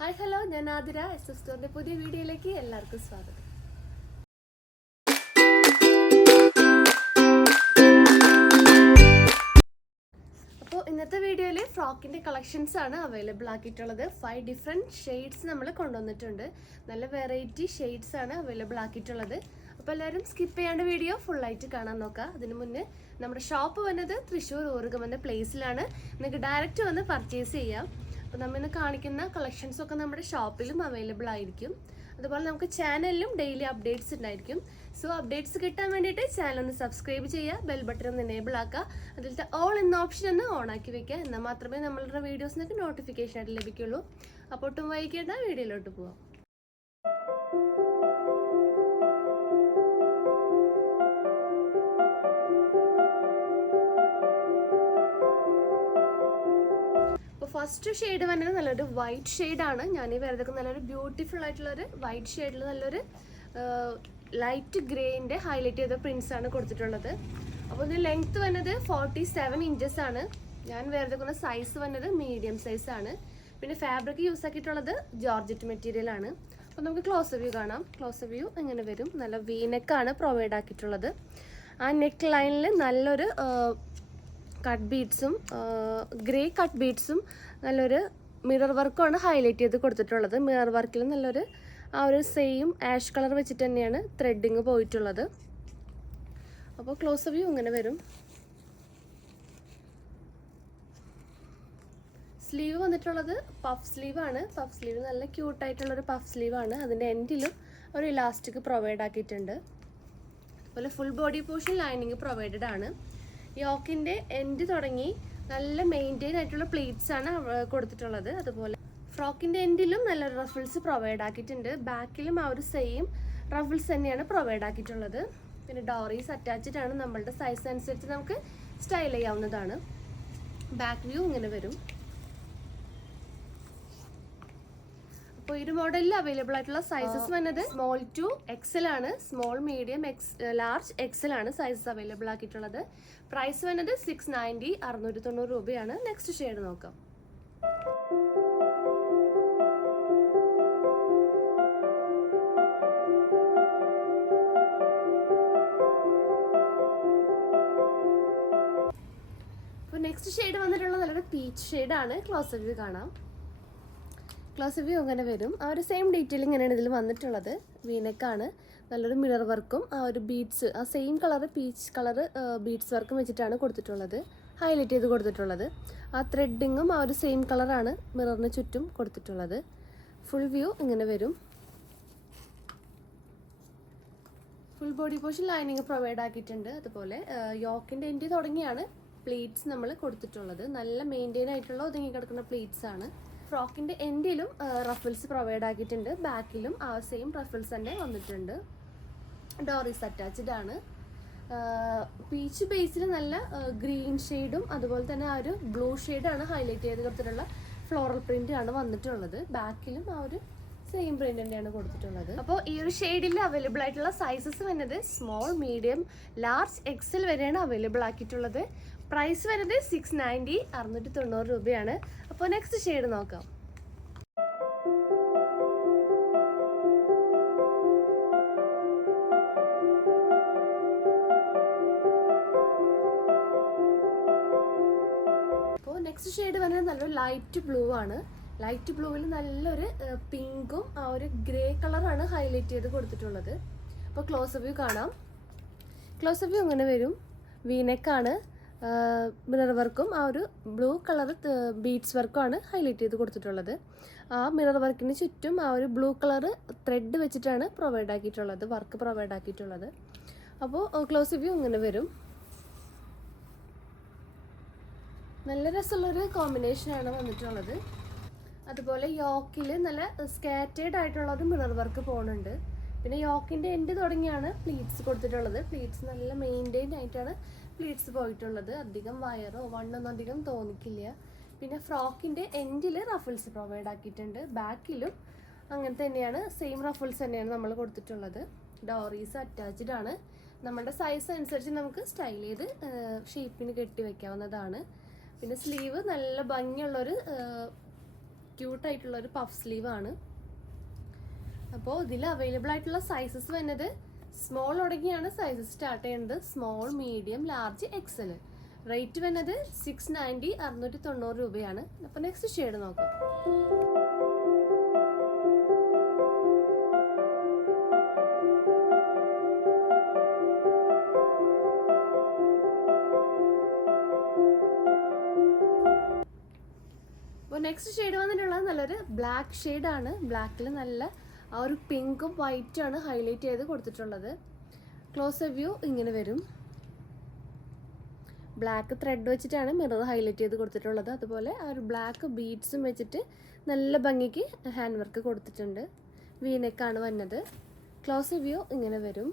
Hi hello, ഞാൻ Athira. S S സ്റ്റോറിന്റെ പുതിയ വീഡിയോയിലേക്ക് എല്ലാവർക്കും സ്വാഗതം. അപ്പോൾ ഇന്നത്തെ വീഡിയോയിൽ ഫ്രോക്കിന്റെ കളക്ഷൻസ് ആണ് അവൈലബിൾ ആക്കിയിട്ടുള്ളത്. 5 ഡിഫറെൻറ്റ് ഷെയ്ഡ്സ് നമ്മൾ കൊണ്ടുവന്നിട്ടുണ്ട്. നല്ല വെറൈറ്റി ഷെയ്ഡ്സ് ആണ് അവൈലബിൾ ആക്കിയിട്ടുള്ളത്. അപ്പോൾ എല്ലാവരും സ്കിപ്പ് ചെയ്യാണ്ട് വീഡിയോ ഫുള്ളായിട്ട് കാണാൻ നോക്കുക. അതിന് മുന്നേ നമ്മുടെ ഷോപ്പ് വന്നത് തൃശ്ശൂർ ഊർഗം എന്ന പ്ലേസിലാണ്. നിങ്ങൾക്ക് ഡയറക്റ്റ് വന്ന് പർച്ചേസ് ചെയ്യാം. അപ്പോൾ നമ്മൾ ഇന്ന് കാണിക്കുന്ന കളക്ഷൻസ് ഒക്കെ നമ്മുടെ ഷോപ്പിലും അവൈലബിൾ ആയിരിക്കും. അതുപോലെ നമുക്ക് ചാനലിലും ഡെയിലി അപ്ഡേറ്റ്സ് ഉണ്ടായിരിക്കും. സോ അപ്ഡേറ്റ്സ് കിട്ടാൻ വേണ്ടിയിട്ട് ചാനൽ ഒന്ന് സബ്സ്ക്രൈബ് ചെയ്യുക, ബെൽ ബട്ടൺ ഒന്ന് എനേബിൾ ആക്കുക, അതിലത്തെ ഓൾ എന്ന ഓപ്ഷൻ ഒന്ന് ഓൺ ആക്കി വെക്കുക. എന്നാൽ മാത്രമേ നമ്മളുടെ വീഡിയോസിനൊക്കെ നോട്ടിഫിക്കേഷൻ ആയിട്ട് ലഭിക്കുള്ളൂ. അപ്പോൾ ഒട്ടും വൈകിക്കേണ്ട, വീഡിയോയിലോട്ട് പോവാം. ഫസ്റ്റ് ഷെയ്ഡ് വന്നത് നല്ലൊരു വൈറ്റ് ഷെയ്ഡാണ്. ഞാൻ ഈ വരുന്നത് നല്ലൊരു ബ്യൂട്ടിഫുൾ ആയിട്ടുള്ളൊരു വൈറ്റ് ഷെയ്ഡിൽ നല്ലൊരു ലൈറ്റ് ഗ്രേൻ്റെ ഹൈലൈറ്റ് ചെയ്ത പ്രിൻസ് ആണ് കൊടുത്തിട്ടുള്ളത്. അപ്പോൾ ഇതിന് ലെങ്ത് വന്നത് 47 ഇഞ്ചസ് ആണ്. ഞാൻ വരുന്ന സൈസ് വന്നത് മീഡിയം സൈസ് ആണ്. പിന്നെ ഫാബ്രിക് യൂസ് ആക്കിയിട്ടുള്ളത് ജോർജറ്റ് മെറ്റീരിയൽ ആണ്. അപ്പോൾ നമുക്ക് ക്ലോസ് വ്യൂ കാണാം. ക്ലോസ് വ്യൂ എങ്ങനെ വരും? നല്ല വീനെക്കാണ് പ്രൊവൈഡ് ആക്കിയിട്ടുള്ളത്. ആ നെക്ക് ലൈനിൽ നല്ലൊരു കട്ട് ബീഡ്സും ഗ്രേ കട്ട് ബീഡ്സും നല്ലൊരു മിറർ വർക്കുമാണ് ഹൈലൈറ്റ് ചെയ്ത് കൊടുത്തിട്ടുള്ളത്. മിറർ വർക്കിൽ നല്ലൊരു ആ ഒരു സെയിം ആഷ് കളർ വെച്ചിട്ട് തന്നെയാണ് ത്രെഡിങ് പോയിട്ടുള്ളത്. അപ്പോൾ ക്ലോസ് വ്യൂ ഇങ്ങനെ വരും. സ്ലീവ് വന്നിട്ടുള്ളത് പഫ് സ്ലീവ് ആണ്. പഫ് സ്ലീവ് നല്ല ക്യൂട്ടായിട്ടുള്ളൊരു പഫ് സ്ലീവ് ആണ്. അതിൻ്റെ എൻഡിലും ഒരു ഇലാസ്റ്റിക് പ്രൊവൈഡ് ആക്കിയിട്ടുണ്ട്. അതുപോലെ full body portion lining provided ആണ്. യോക്കിൻ്റെ എൻഡ് തുടങ്ങി നല്ല മെയിൻറ്റെയിൻ ആയിട്ടുള്ള പ്ലീറ്റ്സ് ആണ് കൊടുത്തിട്ടുള്ളത്. അതുപോലെ ഫ്രോക്കിൻ്റെ എൻഡിലും നല്ല റഫിൾസ് പ്രൊവൈഡ് ആക്കിയിട്ടുണ്ട്. ബാക്കിലും ആ ഒരു സെയിം റഫിൾസ് തന്നെയാണ് പ്രൊവൈഡ് ആക്കിയിട്ടുള്ളത്. പിന്നെ ഡോറീസ് അറ്റാച്ച്ഡ് ആണ്. നമ്മളുടെ സൈസ് അനുസരിച്ച് നമുക്ക് സ്റ്റൈൽ ചെയ്യാവുന്നതാണ്. ബാക്ക് വ്യൂ ഇങ്ങനെ വരും. അപ്പോൾ ഈ ഒരു മോഡലിൽ അവൈലബിൾ ആയിട്ടുള്ള സൈസസ് വന്നത് സ്മോൾ ടു എക്സൽ ആണ്. സ്മോൾ, മീഡിയം, ലാർജ്, എക്സൽ ആണ് സൈസസ് അവൈലബിൾ ആക്കിയിട്ടുള്ളത്. പ്രൈസ് വന്നത് 690 690 രൂപയാണ്. നെക്സ്റ്റ് ഷെയ്ഡ് നോക്കാം. അപ്പോൾ നെക്സ്റ്റ് ഷെയ്ഡ് വന്നിട്ടുള്ളത് നല്ലൊരു പീച്ച് ഷെയ്ഡാണ്. ക്ലോസ് വ്യൂ കാണാം. ക്ലോസ് വ്യൂ അങ്ങനെ വരും. ആ ഒരു സെയിം ഡീറ്റെയിലിംഗ് തന്നെയാണ് ഇതിൽ വന്നിട്ടുള്ളത്. വീനെക്കാണ്. നല്ലൊരു മിറർ വർക്കും ആ ഒരു ബീഡ്സ് ആ same colour peach colour beads വർക്കും വെച്ചിട്ടാണ് കൊടുത്തിട്ടുള്ളത്, ഹൈലൈറ്റ് ചെയ്ത് കൊടുത്തിട്ടുള്ളത്. ആ ത്രെഡിങ്ങും ആ ഒരു സെയിം കളറാണ് മിററിന് ചുറ്റും കൊടുത്തിട്ടുള്ളത്. ഫുൾ വ്യൂ ഇങ്ങനെ വരും. Full body portion lining provide ആക്കിയിട്ടുണ്ട്. അതുപോലെ യോക്കിൻ്റെ എൻഡ് തുടങ്ങിയാണ് പ്ലീറ്റ്സ് നമ്മൾ കൊടുത്തിട്ടുള്ളത്. നല്ല മെയിൻറ്റെയിൻ ആയിട്ടുള്ള ഒതുങ്ങി കിടക്കുന്ന പ്ലീറ്റ്സ് ആണ്. ഫ്രോക്കിൻ്റെ എൻഡിലും റഫിൾസ് പ്രൊവൈഡ് ആക്കിയിട്ടുണ്ട്. ബാക്കിലും ആ സെയിം റഫിൾസ് തന്നെ വന്നിട്ടുണ്ട്. ഡോറീസ് അറ്റാച്ച്ഡ് ആണ്. പീച്ച് ബേസിൽ നല്ല ഗ്രീൻ ഷെയ്ഡും അതുപോലെ തന്നെ ആ ഒരു ബ്ലൂ ഷെയ്ഡാണ് ഹൈലൈറ്റ് ചെയ്ത് കൊടുത്തിട്ടുള്ള ഫ്ലോറൽ പ്രിന്റ് ആണ് വന്നിട്ടുള്ളത്. ബാക്കിലും ആ ഒരു സെയിം പ്രിന്റ് തന്നെയാണ് കൊടുത്തിട്ടുള്ളത്. അപ്പോൾ ഈ ഒരു ഷെയ്ഡിൽ അവൈലബിൾ ആയിട്ടുള്ള സൈസസ് വരുന്നത് സ്മോൾ, മീഡിയം, ലാർജ്, എക്സൽ വരെയാണ് അവൈലബിൾ ആക്കിയിട്ടുള്ളത്. പ്രൈസ് വരുന്നത് 690 690 രൂപയാണ്. അപ്പോൾ നെക്സ്റ്റ് ഷെയ്ഡ് നോക്കാം. അപ്പോൾ നെക്സ്റ്റ് ഷെയ്ഡ് വരുന്നത് നല്ലൊരു ലൈറ്റ് ബ്ലൂ ആണ്. ലൈറ്റ് ബ്ലൂവിൽ നല്ലൊരു പിങ്കും ആ ഒരു ഗ്രേ കളറാണ് ഹൈലൈറ്റ് ചെയ്ത് കൊടുത്തിട്ടുള്ളത്. അപ്പോൾ ക്ലോസ് വ്യൂ കാണാം. ക്ലോസ് വ്യൂ ഇങ്ങനെ വരും. വീനെക്കാണ്. മിറർ വർക്കും ആ ഒരു ബ്ലൂ കളർ ബീഡ്സ് വർക്കുമാണ് ഹൈലൈറ്റ് ചെയ്ത് കൊടുത്തിട്ടുള്ളത്. ആ മിറർ വർക്കിന് ചുറ്റും ആ ഒരു ബ്ലൂ കളർ ത്രെഡ് വെച്ചിട്ടാണ് പ്രൊവൈഡ് ആക്കിയിട്ടുള്ളത്, വർക്ക് പ്രൊവൈഡ് ആക്കിയിട്ടുള്ളത്. അപ്പോൾ ക്ലോസ് വ്യൂ ഇങ്ങനെ വരും. നല്ല രസമുള്ളൊരു കോമ്പിനേഷനാണ് വന്നിട്ടുള്ളത്. അതുപോലെ യോക്കിൽ നല്ല സ്കാറ്റേഡ് ആയിട്ടുള്ള ഒരു മിറർ വർക്ക് പോകുന്നുണ്ട്. പിന്നെ യോക്കിൻ്റെ എൻഡ് തുടങ്ങിയാണ് പ്ലീറ്റ്സ് കൊടുത്തിട്ടുള്ളത്. പ്ലീറ്റ്സ് നല്ല മെയിൻറ്റെയിൻ ആയിട്ടാണ് പ്ലീറ്റ്സ് പോയിട്ടുള്ളത്. അധികം വയറോ വണ്ണൊന്നും അധികം തോന്നിക്കില്ല. പിന്നെ ഫ്രോക്കിൻ്റെ എൻഡിൽ റഫിൾസ് പ്രൊവൈഡ് ആക്കിയിട്ടുണ്ട്. ബാക്കിലും അങ്ങനെ തന്നെയാണ്, സെയിം റഫിൾസ് തന്നെയാണ് നമ്മൾ കൊടുത്തിട്ടുള്ളത്. ഡോറീസ് അറ്റാച്ച്ഡ് ആണ്. നമ്മുടെ സൈസ് അനുസരിച്ച് നമുക്ക് സ്റ്റൈൽ ചെയ്ത് ഷേപ്പിന് കെട്ടി വയ്ക്കാവുന്നതാണ്. പിന്നെ സ്ലീവ് നല്ല ഭംഗിയുള്ളൊരു ക്യൂട്ടായിട്ടുള്ള ഒരു പഫ് സ്ലീവ് ആണ്. അപ്പോൾ ഇതിൽ അവൈലബിൾ ആയിട്ടുള്ള സൈസസ് വരുന്നത് സ്മോൾ തുടങ്ങിയാണ് സൈസസ് സ്റ്റാർട്ട് ചെയ്യുന്നത്. Small, medium, large, XL. Rate വരുന്നത് 690 690 രൂപയാണ്. അപ്പോൾ നെക്സ്റ്റ് ഷെയ്ഡ് നോക്കാം. അപ്പോൾ നെക്സ്റ്റ് ഷെയ്ഡ് വന്നിട്ടുള്ളത് നല്ലൊരു ബ്ലാക്ക് ഷെയ്ഡാണ്. ബ്ലാക്കിൽ നല്ല ആ ഒരു പിങ്കും വൈറ്റും ആണ് ഹൈലൈറ്റ് ചെയ്ത് കൊടുത്തിട്ടുള്ളത്. ക്ലോസ് വ്യൂ ഇങ്ങനെ വരും. ബ്ലാക്ക് ത്രെഡ് വെച്ചിട്ടാണ് മിറർ ഹൈലൈറ്റ് ചെയ്ത് കൊടുത്തിട്ടുള്ളത്. അതുപോലെ ആ ഒരു ബ്ലാക്ക് ബീഡ്സും വെച്ചിട്ട് നല്ല ഭംഗിക്ക് ഹാൻഡ് വർക്ക് കൊടുത്തിട്ടുണ്ട്. വീനെക്കാണ് വന്നത്. ക്ലോസ് വ്യൂ ഇങ്ങനെ വരും.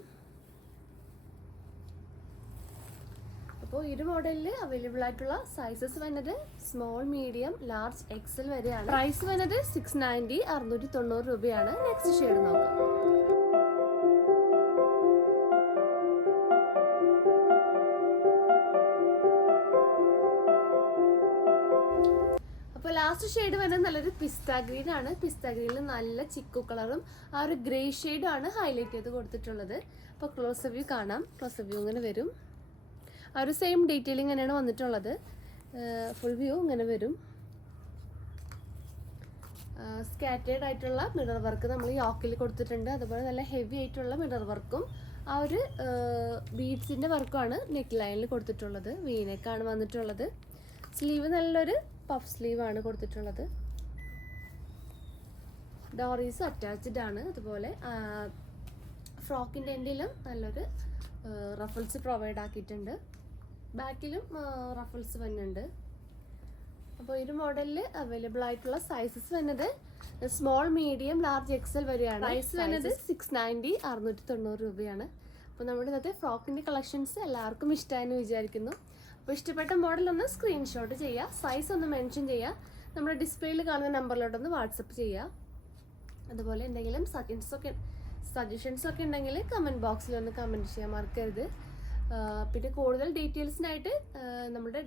അപ്പോൾ ഈ ഒരു മോഡലിൽ അവൈലബിൾ ആയിട്ടുള്ള സൈസസ് വരുന്നത് സ്മോൾ, മീഡിയം, ലാർജ്, എക്സൽ വരെയാണ്. പ്രൈസ് വരുന്നത് 690 690 രൂപയാണ്. നെക്സ്റ്റ് ഷെയ്ഡ് നോക്കാം. അപ്പോൾ ലാസ്റ്റ് ഷെയ്ഡ് വരുന്നത് നല്ലൊരു പിസ്ത ഗ്രീൻ ആണ്. പിസ്ത ഗ്രീനിൽ നല്ല ചിക്കു കളറും ആ ഒരു ഗ്രേ ഷെയ്ഡും ആണ് ഹൈലൈറ്റ് ചെയ്ത് കൊടുത്തിട്ടുള്ളത്. അപ്പോൾ ക്ലോസ് വ്യൂ കാണാം. ക്ലോസ് വ്യൂ ഇങ്ങനെ വരും. ആ ഒരു സെയിം ഡീറ്റെയിലിംഗ് തന്നെയാണ് വന്നിട്ടുള്ളത്. ഫുൾ വ്യൂ ഇങ്ങനെ വരും. സ്കാറ്റേഡ് ആയിട്ടുള്ള മിറർ വർക്ക് നമ്മൾ യോക്കിൽ കൊടുത്തിട്ടുണ്ട്. അതുപോലെ നല്ല ഹെവി ആയിട്ടുള്ള മിറർ വർക്കും ആ ഒരു ബീഡ്സിൻ്റെ വർക്കുമാണ് നെക്ക് ലൈനിൽ കൊടുത്തിട്ടുള്ളത്. വീനെക്കാണ് വന്നിട്ടുള്ളത്. സ്ലീവ് നല്ലൊരു പഫ് സ്ലീവാണ് കൊടുത്തിട്ടുള്ളത്. ഡോറീസ് അറ്റാച്ച്ഡ് ആണ്. അതുപോലെ ഫ്രോക്കിൻ്റെ എൻഡിലും നല്ലൊരു റഫിൾസ് പ്രൊവൈഡ് ആക്കിയിട്ടുണ്ട്. ബാക്കിലും റഫിൾസ് വരുന്നുണ്ട്. അപ്പോൾ ഈ ഒരു മോഡലിൽ അവൈലബിൾ ആയിട്ടുള്ള സൈസസ് വരുന്നത് സ്മോൾ, മീഡിയം, ലാർജ്, എക്സൽ വരെയാണ്. പ്രൈസ് വരുന്നത് 690 690 രൂപയാണ്. അപ്പോൾ നമ്മുടെ ഇന്നത്തെ ഫ്രോക്കിൻ്റെ കളക്ഷൻസ് എല്ലാവർക്കും ഇഷ്ടമായെന്ന് വിചാരിക്കുന്നു. അപ്പോൾ ഇഷ്ടപ്പെട്ട മോഡൽ ഒന്ന് സ്ക്രീൻഷോട്ട് ചെയ്യുക. സൈസ് ഒന്ന് മെൻഷൻ ചെയ്യുക. നമ്മുടെ ഡിസ്പ്ലേയിൽ കാണുന്ന നമ്പറിലോട്ടൊന്ന് വാട്സപ്പ് ചെയ്യുക. അതുപോലെ എന്തെങ്കിലും സജഷൻസ് ഒക്കെ ഉണ്ടെങ്കിൽ കമൻറ്റ് ബോക്സിൽ ഒന്ന് കമൻറ്റ് ചെയ്യാൻ മറക്കരുത്. പിന്നെ കൂടുതൽ ഡീറ്റെയിൽസിനായിട്ട് നമ്മുടെ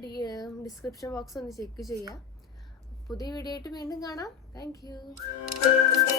ഡിസ്ക്രിപ്ഷൻ ബോക്സ് ഒന്ന് ചെക്ക് ചെയ്യുക. പുതിയ വീഡിയോ ആയിട്ട് വീണ്ടും കാണാം. Thank you.